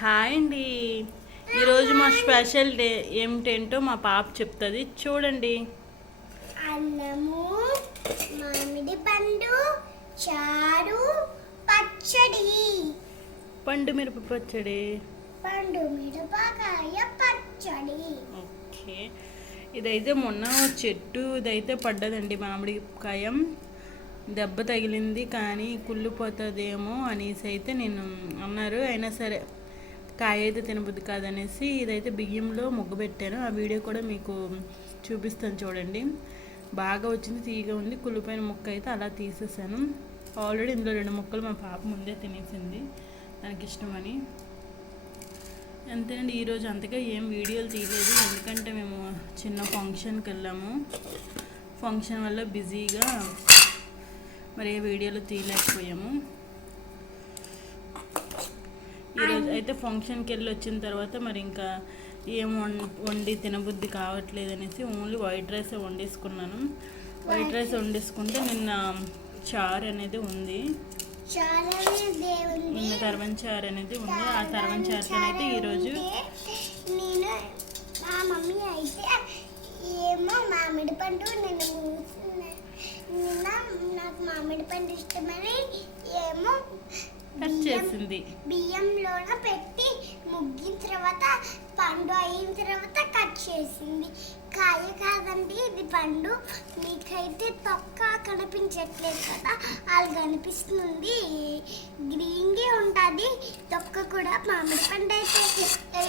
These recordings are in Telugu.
హాయ్ అండి. ఈరోజు మా స్పెషల్ డే ఏమిటేంటో మా పాప చెప్తుంది, చూడండి. అన్నము, మామిడి పండు, చారు, పచ్చడి. పండు మిరప పచ్చడి. పండు మిరపకాయ పచ్చడి. ఓకే, ఇదైతే మొన్న చెట్టు ఇదైతే పడ్డదండి మామిడికాయ. దెబ్బ తగిలింది కానీ కుళ్ళిపోతుందేమో అనేసి అయితే నేను అన్నారు. అయినా సరే కాయ అయితే తినబుద్ది కాదనేసి ఇదైతే బియ్యంలో ముగ్గు పెట్టాను. ఆ వీడియో కూడా మీకు చూపిస్తాను చూడండి. బాగా వచ్చింది, తీయగా ఉంది. కుళ్ళిపోయిన ముక్క అయితే అలా తీసేసాను. ఆల్రెడీ ఇందులో 2 ముక్కలు మా పాప ముందే తినేసింది, తనకి ఇష్టమని. అంతేనండి. ఈరోజు అంతగా ఏం వీడియోలు తీయలేదు, ఎందుకంటే మేము చిన్న ఫంక్షన్కి వెళ్ళాము. ఫంక్షన్ వల్ల బిజీగా మరి ఏ వీడియోలు తీయలేకపోయాము. ఈరోజు అయితే ఫంక్షన్కి వెళ్ళి వచ్చిన తర్వాత మరి ఇంకా ఏం వండి తినబుద్ధి కావట్లేదు అనేసి ఓన్లీ వైట్ రైస్ వండేసుకున్నాను. వైట్ రైస్ వండేసుకుంటే నిన్న చారు అనేది ఉంది, నిన్న తర్వన్ చారు అనేది ఉంది. ఆ తర్వన్ చారుతో అయితే ఈరోజు నేను మా మమ్మీ అయితే ఏమో మామిడి పండు నిన్న నాకు మామిడి పండు ఇష్టమని ఏమో కట్ చేసింది. బియ్యంలోన పెట్టి ముగ్గిన తర్వాత పండు అయిన తర్వాత కట్ చేసింది. కాయ కాదండి ఇది పండు. మీకైతే తొక్క కనిపించట్లేదు కదా, అది కనిపిస్తుంది. గ్రీన్గా ఉంటుంది తొక్క కూడా. మామిడి పండు అయితే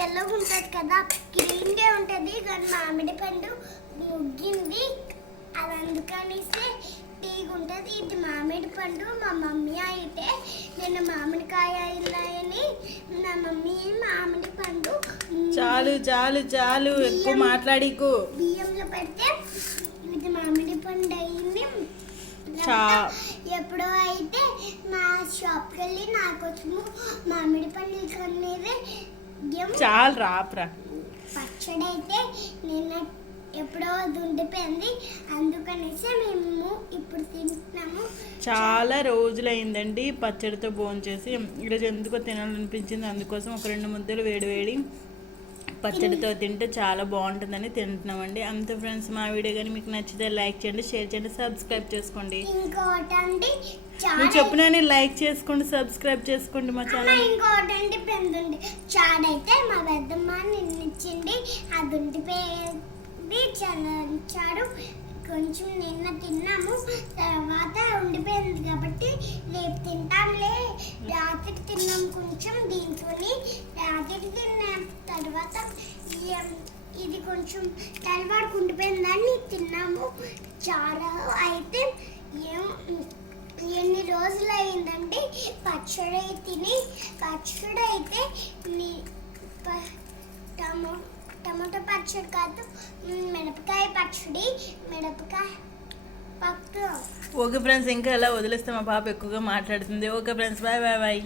ఎల్లోగా ఉంటుంది కదా, గ్రీన్గా ఉంటుంది. కానీ మామిడి పండు ముగ్గింది, అది అందుకనిస్తే టీగా ఉంటుంది. ఇది మామిడి పండు. మా మమ్మీ అయితే నేను మామిడికాయ అయినాయని నా మమ్మీ మామిడి పండు చాలు చాలు చాలు, ఎక్కువ మాట్లాడికు. బియ్యంలో పెడితే ఇది మామిడి పండు అయింది. ఎప్పుడో అయితే మా షాప్కి వెళ్ళి నాకోసము మామిడి పండు కొనేది. చాలు రాప్రా. పచ్చడి అయితే నిన్న ఎప్పుడో ఉండిపోయింది, అందుకనేసి మేము ఇప్పుడు తింటున్నాము. చాలా రోజులైందండి పచ్చడితో భోంచేసి. ఈరోజు ఎందుకో తినాలనిపించింది, అందుకోసం ఒక 2 ముద్దలు వేడి పచ్చడితో తింటే చాలా బాగుంటుందని తింటున్నామండి. అంతే ఫ్రెండ్స్, మా వీడియో కానీ మీకు నచ్చితే లైక్ చేయండి, షేర్ చేయండి, సబ్స్క్రైబ్ చేసుకోండి. ఇంకోటండి, నువ్వు చెప్పినా లైక్ చేసుకోండి, సబ్స్క్రైబ్ చేసుకోండి మా ఛానల్. ఇంకోటండి పెందుండి చాడైతే మా పెద్దమ్మ నిన్నిచ్చింది, అది ఉండిపోయేది. చాడు కొంచెం నిన్న తిన్నాము, తర్వాత ఉండిపోయింది కాబట్టి రేపు తింటాంలే. రాత్రి తిన్నాం కొంచెం, దీంతో రాత్రి తిన్న తర్వాత ఇది కొంచెం తలవాడికి ఉండిపోయిందని తిన్నాము. చాలా అయితే ఎన్ని రోజులు అయిందండి పచ్చడి తిని. పచ్చడి అయితే టమాటో పచ్చడి కాదు, మిరపకాయ పచ్చడి, మిరపకాయ పప్పు. ఓకే ఫ్రెండ్స్, ఇంకా ఎలా వదిలేస్తే మా పాప ఎక్కువగా మాట్లాడుతుంది. Okay friends, bye bye bye.